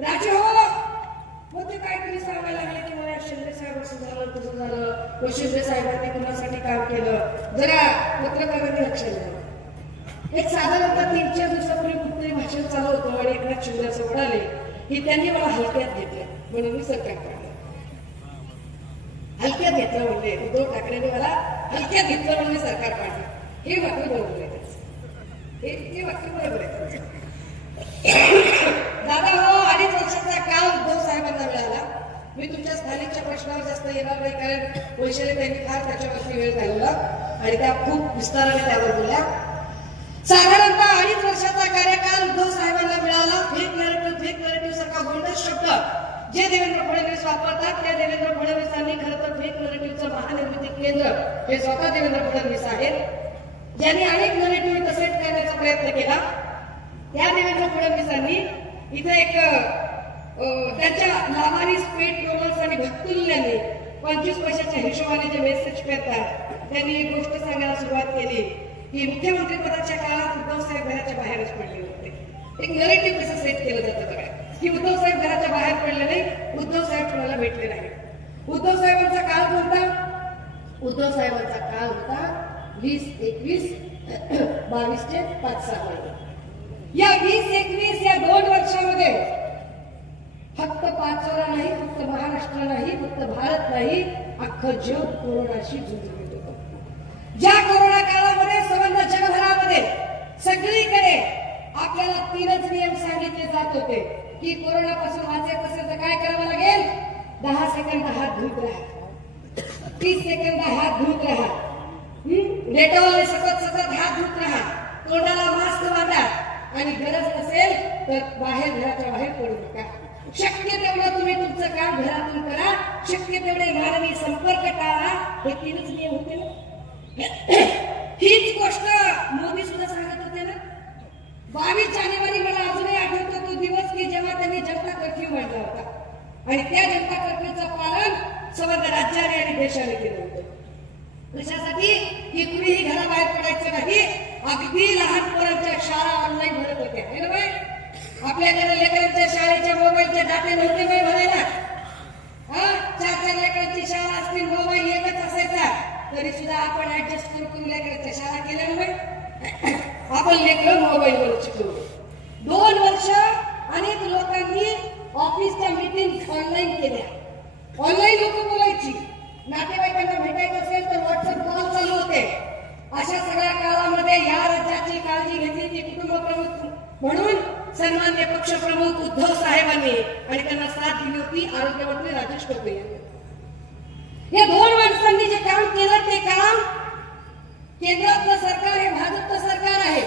राजे हो मग ते काहीतरी सांगायला लागले की मला शिंदे साहेब असं झालं तसं झालं, शिंदे साहेबांनी कुणासाठी काम केलं. जरा पत्रकारांनी लक्ष द्यावं. एक साधारणतः 3-4 दिवसापूर्वी कुठतरी भाषण चालू होतं आणि एकनाथ शिंदे असं म्हणाले की त्यांनी मला हलक्यात घेतलं म्हणून मी सरकार काढलं. हलक्यात घेतलं म्हणजे उद्धव ठाकरेंनी मला हलक्यात घेतलं म्हणून मी सरकार काढलं. हे वाक्य बरोबर आहे. हे वाक्य बरोबर आहे. दादा हो 2.5 वर्षाचा काळ उद्धव साहेबांना मिळाला. मी तुमच्या स्थानिकच्या प्रश्नावर जास्त येणार नाही कारण वैशाली त्यांनी फार त्याच्यावरती वेळ घालवला आणि त्या खूप विस्ताराने त्यावर बोलल्या. साधारणतः 2.5 वर्षाचा कार्यकाल उद्धव साहेबांना मिळाला. फेक नरेटिव्ह सारखा गोंडस शब्द जे देवेंद्र फडणवीस वापरतात त्या देवेंद्र फडणवीसांनी खरं तर फेक नरेटिव्हचं महानिर्मिती केंद्र हे स्वतः देवेंद्र फडणवीस आहेत, ज्यांनी अनेक नरेटिव्ह इथं सेट करण्याचा प्रयत्न केला. त्या देवेंद्र फडणवीसांनी इथे एक त्यांच्या लावारिस पेट रोमन्स आणि भक्तुल्यांनी 25 पैशाच्या हिशोबाने जे मेसेज करतात त्यांनी एक गोष्ट सांगायला सुरुवात केली की मुख्यमंत्री पदाच्या काळात उद्धव साहेब घराच्या बाहेरच पडले होते. एक नरेटिव्ह कसं सेट केलं जातं बघा की उद्धव साहेब घराच्या बाहेर पडले नाही, उद्धव साहेब कोणाला भेटले नाही. उद्धव साहेबांचा काळ कोणता? उद्धव साहेबांचा काळ होता 20-21, 22 ते 5-6 महिने. या 20-21 या 2 वर्षामध्ये फक्त 5 नाही, फक्त महाराष्ट्र नाही, फक्त भारत नाही, अख्खं जग कोरोनाशी झुंजत होतं. ज्या कोरोना काळामध्ये संबंध जगभरामध्ये सगळीकडे आपल्याला 3च नियम सांगितले जात होते की कोरोनापासून वाचायचं असेल तर काय करावं लागेल? 10 सेकंद हात धुत राहा, 30 सेकंद हात धुत राहा, डेटॉलने सतत हात धुत राहा, तोंडाला मास्क बांधा आणि गरज नसेल तर घराच्या बाहेर पडू नका. शक्य तेवढं तुम्ही तुमचं काम घरातून करा, शक्य तेवढे मानवी संपर्क टाळा. हे 3च नियम होते ना. हीच गोष्ट मोदी सुद्धा सांगत होते ना. 22 जानेवारी मला अजूनही आठवतो तो दिवस की जेव्हा त्यांनी जनता कर्फ्यू मांडला होता आणि त्या जनता कर्फ्यूचं पालन संबंध राज्याने आणि देशाने केलं होतं. कशासाठी? की कुणीही घराबाहेर पडायचं नाही. अगदी लहान पोरांच्या शाळा ऑनलाईन भरत होत्या हे ना. आपल्याकडे लेकरांच्या शाळेच्या मोबाईलचे डाटे नव्हते बाई भरायला. 4 लेकरांची शाळा असतील, मोबाईल एकच असायचा तरी सुद्धा आपण ऍडजस्ट करून लेकरांच्या शाळा केल्या ना. आपण लेकरं मोबाईलवर शिकलो. 2 वर्ष अनेक लोकांनी ऑफिसच्या मीटिंग ऑनलाईन केल्या. ऑनलाईन लोक बोलायची. नातेवाईकांना भेटायचं असेल तर व्हॉट्सअप कॉल चालू होते. अशा सगळ्या काळामध्ये या राज्याची काळजी घेतली ती कुटुंब प्रमुख म्हणून सन्मान्य पक्षप्रमुख उद्धव साहेबांनी आणि त्यांना साथ दिली होती आरोग्यमंत्री राजेश टोपे यांनी. या 2 माणसांनी जे काम केलं ते काम केंद्रातलं सरकार हे भाजपचं सरकार आहे.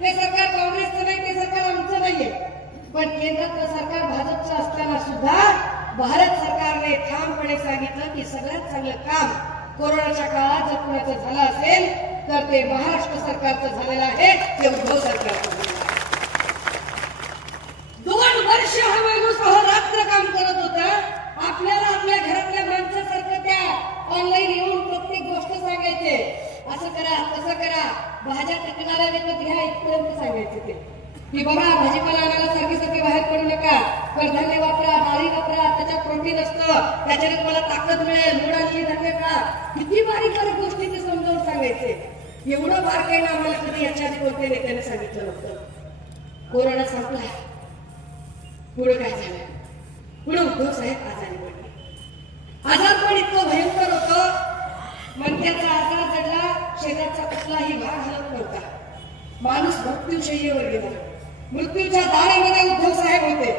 ते सरकार काँग्रेसचं नाही, ते सरकार आमचं नाहीये. पण केंद्रातलं सरकार भाजपचं असताना सुद्धा भारत सरकारने ठामपणे सांगितलं की सगळ्यात चांगलं काम कोरोनाच्या काळात जर कुणाचं झालं असेल तर ते महाराष्ट्र सरकारचं झालेलं आहे, ते उद्धव सरकारचं झालेलं आहे. 2 वर्ष हा माणूस अहोरात्र काम करत होता. आपल्याला आपल्या घरातल्या माणसासारखं त्या ऑनलाईन येऊन प्रत्येक गोष्ट सांगायचे. असं करा, तसं करा, भाज्या टिकणाऱ्या विकत घ्या इथपर्यंत सांगायचे ते की बाबा भाजीपाला आणायला सारखी बाहेर पडू नका, कडधान्य वापरा, डाळी वापरा, त्याच्यात प्रोटीन असतं, त्याच्याने तुम्हाला ताकद मिळेल, मूळ आलेली धान्य खा. किती बारीक गोष्टी ते समजावून सांगायचे. एवढं बारकाईनं आम्हाला कधी याच्या आधी कोणत्या नेत्याने सांगितलं नव्हतं. कोरोना संपला, पुढे काय झालं? पुढे उद्धव साहेब आजारी पडले. आजारपण इतकं भयंकर होतं, मणक्याचा आजार जडला, शरीराचा कुठलाही भाग हलत नव्हता. माणूस मृत्यूशय्येवर गेला. मृत्यूच्या दारामध्ये उद्धव साहेब होते.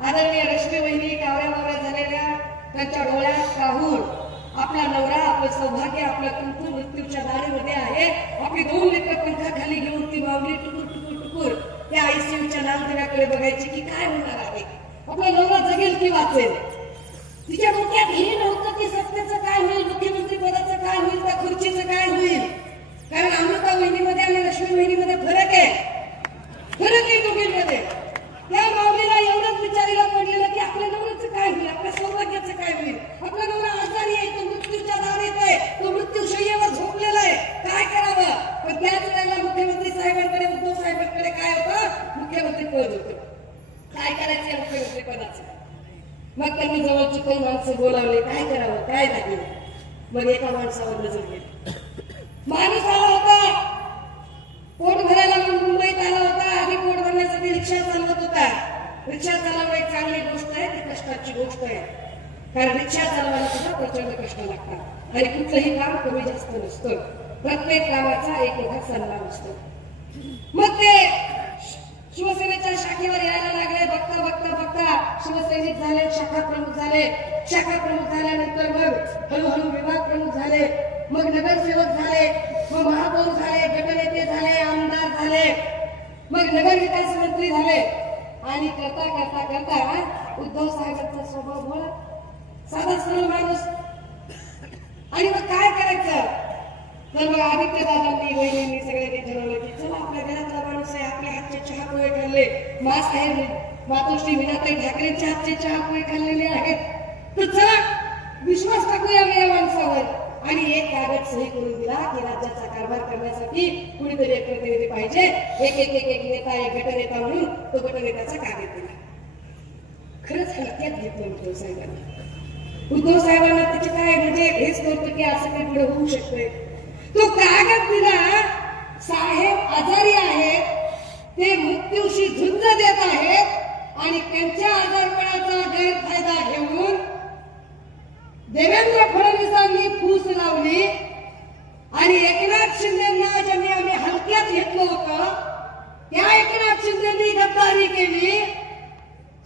आदरणीय रश्मी वहिनी कावऱ्या झालेल्या त्यांच्या डोळ्यात पाहून आपला नवरा, आपलं सौभाग्य, आपलं कुंकू मृत्यूच्या दारीमध्ये आहे. आपली 2 लेकरं पंखाखाली घेऊन ती माऊली टुकूर त्या आयसीयूच्या नामदेवाकडे बघायची की काय होणार आहे, आपला नवरा जगेल की वाचेल. तिच्या डोक्यात हे नव्हतं की सत्तेचं काय होईल, मुख्यमंत्री पदाचं काय होईल, त्या खुर्चीचं काय होईल. कारण अमृता वहिनीमध्ये आणि रश्मी वहिनीमध्ये फरक आहे दोघींमध्ये. त्या माऊलीला एवढंच विचारायला पडलेलं की आपल्या नवऱ्याचं काय होईल, आपल्या सौभाग्याचं काय होईल. आपला नवरा आजारी आहे, तो मृत्यूच्या दारात आहे, तो मृत्यूशय्येवर झोपलेला आहे, काय करावं. पण त्याच वेळेला मुख्यमंत्री साहेबांकडे, उद्धव साहेबांकडे काय होतं? मुख्यमंत्री पद होतं. काय करायचं या मुख्यमंत्रीपदाचं. मग त्यांनी जवळची काही माणसं बोलावले, काय करावं काय नाही. मग एका माणसावर नजर गेली. माणूस आला होता, पोट भरायला मुंबईत आला होता. आधी पोट भरण्यासाठी रिक्षा चालवत होता. रिक्षा चालवणं एक चांगली गोष्ट आहे, ती कष्टाची गोष्ट आहे. कारण रिक्षा चालवायला सुद्धा प्रचंड कष्ट लागतात आणि कुठलंही काम कमी जास्त नसतं. प्रत्येक कामाचा एक मोठा सन्मान असतो. मग ते शिवसेनेच्या शाखेवर यायला लागले. बघता बघता बघता शिवसैनिक झाले, शाखा प्रमुख झाले. शाखा प्रमुख झाल्यानंतर मग हळूहळू विभाग प्रमुख झाले, मग नगरसेवक झाले, मग महापौर झाले, गटनेते झाले, आमदार झाले, मग नगर विकास मंत्री झाले. आणि करता करता करता उद्धव साहेबांचा स्वभाव बोला, साधा सरळ माणूस. आणि मग काय करायचं तर मग आदित्य दादांनी वहिनींनी सगळ्यांनी ठरवलं की चला आपल्या घरातला माणूस आहे, आपल्या हातचे चहा पोहे खाल्ले, मासाहेब मातोश्री मीनाताई ठाकरेंच्या हातचे चहा पोहे खाल्लेले आहेत, तर चला विश्वास टाकूया या माणसावर. आणि एक कागद सही करून दिला की राज्याचा कारभार करण्यासाठी कुणीतरी एक प्रतिनिधी पाहिजे. एक एक एक एक नेता, एक गटनेता म्हणून तो गटनेत्याचा कागद दिला. खरंच हलक्यात घेतलं उद्धव साहेबांना. उद्धव साहेबांना त्याची काय म्हणजे हेच कळतं की असं काही पुढे होऊ शकतंय. तो कागद दिला. साहेब आजारी आहेत, ते मृत्यूशी झुंज देत आहेत आणि त्यांच्या आजारपणाचा गैरफायदा घेऊन देवेंद्र फडणवीसांनी फूस लावली आणि एकनाथ शिंदेंना ज्यांनी आम्ही हलक्यात घेतलं होतं त्या एकनाथ शिंदेंनी गद्दारी केली.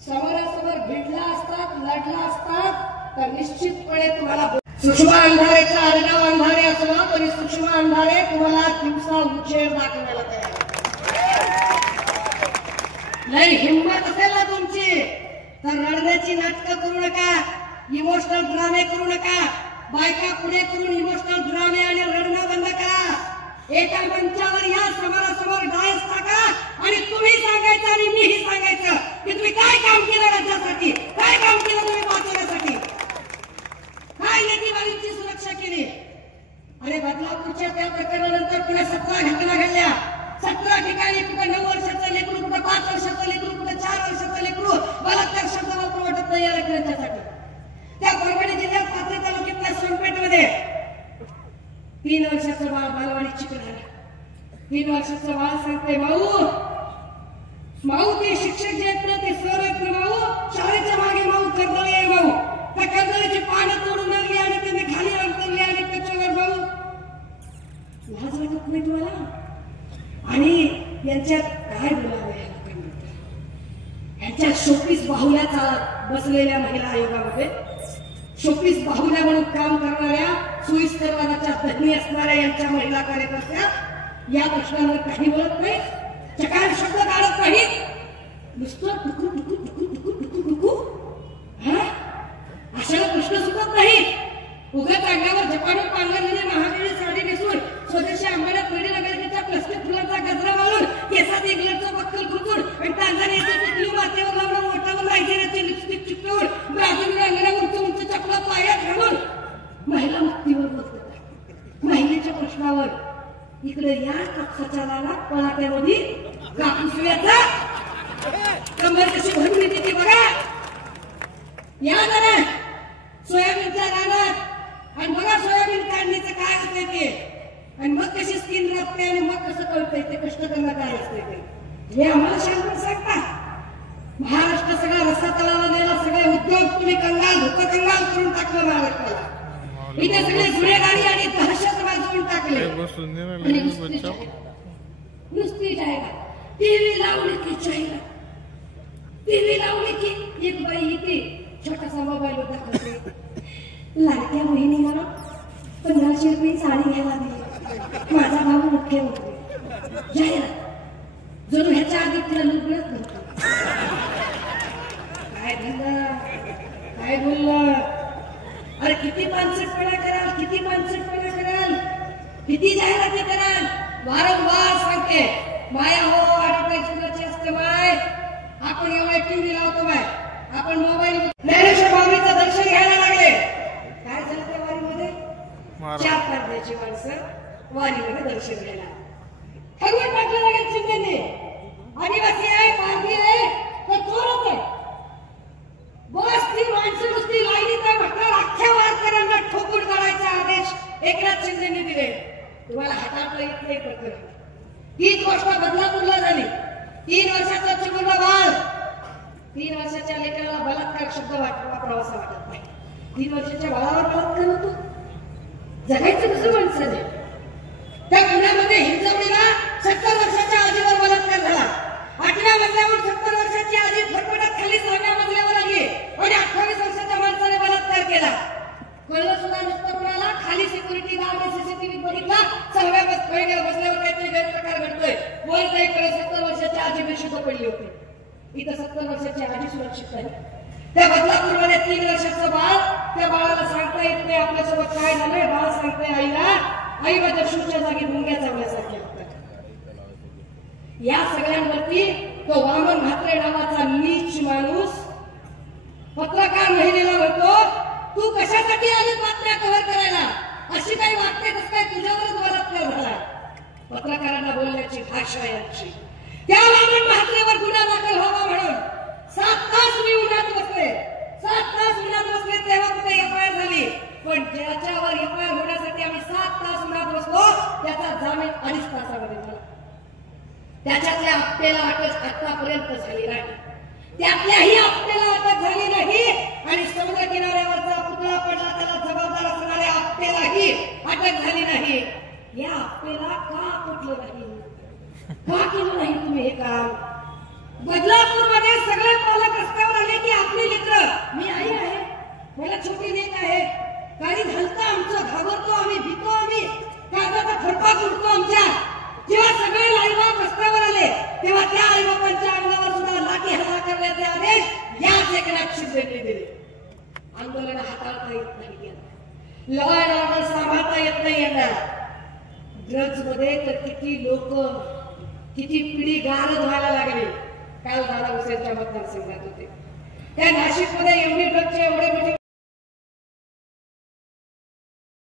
समोरासमोर भिडला असतात, लढला असतात तर निश्चितपणे तुम्हाला सूक्ष्म अंधारेचा आडनाव अंधारे असलं तरी सूक्ष्म अंधारे तुम्हाला दिवसा उजेड दाखवायला तयार. नाही हिंमत असेल ना तुमची तर रडण्याची नाटकं करू नका, इमोशनल ड्रामे करू नका. बायका पुढे करून इमोशनल ड्रामे आणि रडणं बंद करा. एका मंचावर या, समोरासमोर डान्स टाका आणि तुम्ही सांगायचं आणि मीही सांगायचं की तुम्ही काय काम केलं राज्यासाठी, काय काम केलं तुम्ही वाचवण्यासाठी, काय नेतेवालींची सुरक्षा केली. अरे बदलापूरच्या त्या प्रकरणानंतर पुढे 17 घटना घडल्या. 17 ठिकाणी कुठं 9 वर्षाचं लेकरू, कुठं 5 वर्षाचं लेकरू, कुठं 4 वर्षाचं लेकरू बलात्कार शब्द वापरू वाटत नाही या लेकरांच्यासाठी. त्या परभणी जिल्ह्यात पाथरी तालुक्यातल्या सोनपेठमध्ये 3 वर्षाचं बाळ बालवाडीत शिकणार. 3 वर्षाचं बाळ सांगते माऊ माऊ, ते शिक्षक जे आहेत ना ते सर आहेत ना माऊ, शाळेच्या मागे माऊ कर्दळी आहे माऊ, त्या कर्दळीची पानं तोडून आणली आणि त्यांनी खाली अंतरली आणि त्याच्यावर माऊ लाज वाटत नाही तुम्हाला. आणि यांच्यात काय बोलावं या लोकांबद्दल. यांच्या शोपीस बाहुल्याचा बसलेल्या महिला आयोगामध्ये शोपीस बाहुल्या म्हणून काम करणाऱ्या, सोयीस्कर वादाच्या धनी असणाऱ्या यांच्या महिला कार्यकर्त्या या प्रश्नांवर काही बोलत नाही, चकार शब्द काढत नाही, नुसतं टुकू टुकू टुकू टुकू टुकू टुकू. अशाला प्रश्न सुटत नाही. उगाच अंगावर झपाटून पांघरलेली महागडी साडी नेसून स्वदेशी आंबाड्यात नगरच्या प्लास्टिक फुलांचा गजरा घालून केसात एक लटचं बक्कल खुरकून आणि टांझानियाची टिकली माथ्यावर लावून मोठ्यावर नायजेरियाची लिपस्टिक चिकटवून ब्राझीलच्या अंगणावर उंच उंच चपला पायात घालून महिला मुक्तीवर बोलतात. महिलेच्या प्रश्नावर इकडे या कापसाच्या रानात पळाट्यामध्ये कापूस वेचा कंबर कशी भरून येते ती बघा. या जरा सोयाबीनच्या रानात आणि बघा सोयाबीन काढणीचं काय होतंय ते, आणि मग कशी स्किन राहते आणि मग कसं कळतंय ते कष्ट करणं काय असतंय ते. हे आम्हाला शांत सांगता. महाराष्ट्र सगळा रस्ता तळाला नेला, सगळे उद्योग तुम्ही कंगाल भूकंगाल करून टाकलं महाराष्ट्राला. इथे सगळे गुन्हेगारी आणि दहशत वाजवून टाकले. नुसती जाहिरात, टीव्ही लावली की जाहिरात, टीव्ही लावली की एक बाई येते छोटासा मोबाईल दाखवते, लाडक्या बहिणीला 1500 रुपये साडी घ्यायला दिली, माझा भाऊ मुख्यमंत्री. जाहिरात जरूर ह्याच्या आधी तिला लुगडच नव्हतं. काय धंदा, काय बोललं. अरे किती मानसटपणा कराल, किती मानसटपणा कराल, किती जाहिराती कराल. वारंवार सांगते माया हो ऍडव्हर्टाइजमेंटची असते माय. आपण एवढे टीव्ही लावतो माय, आपण मोबाईल. ज्ञानेश्वर माऊलीचं दर्शन घ्यायला लागले. काय झालं त्या वारीमध्ये? 4 पडद्याची माणसं वारीमध्ये दर्शन घ्यायला ठरवून टाकलं लागेल शिंदेने. आदिवासी आहे, पारधी आहे तर चोर 3 वर्षाच्या बाळावर बलात्कार होतो. जगायचं कसं माणसाने? त्या पुण्यामध्ये हिंजवडीला 70 वर्षाच्या आजीवर बलात्कार झाला. 8व्या मजल्यावर 70 वर्षाची आजी फटफटत खाली 6व्या मजल्यावर आली आणि 28 वर्षाच्या माणसाने बलात्कार केला. कळलं सुद्धा नुसतं कुणाला? खाली सिक्युरिटी गार्ड सीसीटीव्ही बघितला, 6व्या मजल्यावर काहीतरी गैरप्रकार घडतोय. वर जाईकडे 70 वर्षाची आजी बेशुद्ध पडली होती. इथं 70 वर्षाची आजी सुरक्षित आहे. त्या बदलापूरमध्ये 3 वर्षाचं बाळ, त्या बाळाला सांगता येत नाही आपल्यासोबत काय झालंय. बाळ सांगते आईला, आई माझ्या शूच्या जागी मुंग्या चावल्यासारख्या होत्या. या सगळ्यांवरती तो वामन म्हात्रे नावाचा नीच माणूस पत्रकार महिलेला म्हणतो, तू कशासाठी आली बातम्या कव्हर करायला? अशी काही वाटते कसं काय तुझ्यावरच बलात्कार झाला? पत्रकारांना बोलण्याची भाषा यांची. त्या वामन म्हात्रेवर गुन्हा दाखल व्हावा म्हणून 7 तास मी उन्हात बसले, 7 तास उन्हात बसले, तेव्हा कुठे एफआयआर झाली. पण ज्याच्यावर एफआयआर होण्यासाठी आम्ही 7 तास उन्हात बसलो, त्याचा जामीन 2.5 तासामध्ये झाला. त्याच्यातल्या हप्त्याला अटक आतापर्यंत झाली नाही. त्यातल्याही हप्त्याला अटक झाली नाही आणि समुद्र किनाऱ्यावरचा पुतळा पडला त्याला जबाबदार असणाऱ्या हप्त्यालाही अटक झाली नाही. या हप्त्याला का कुठलं नाही? का केलं नाही तुम्ही हे काम? बदलापूरमध्ये सगळे पालक रस्त्यावर आले की आपली लेकरं, मी आई आहे, मला छोटी लेक आहे, काही घालतं आमचं, घाबरतो आम्ही, भीतो आम्ही, कागदाचा खडपा उडतो आमच्या. जेव्हा सगळे आईबाप रस्त्यावर आले तेव्हा त्या आईबापांच्या अंगावर सुद्धा लाठी हल्ला करण्याचे आदेश याच एकनाथ शिंदेने दिले. आंदोलन हाताळता येत नाही, लॉ अँड ऑर्डर सांभाळता येत नाही यांना. ड्रग्ज मध्ये तर किती लोक, किती पिढी गारद व्हायला लागली. काल दादा हुसेनच्या मतदारसंघात होते. त्या नाशिकमध्ये एवढी ड्रग्जचे एवढे मोठे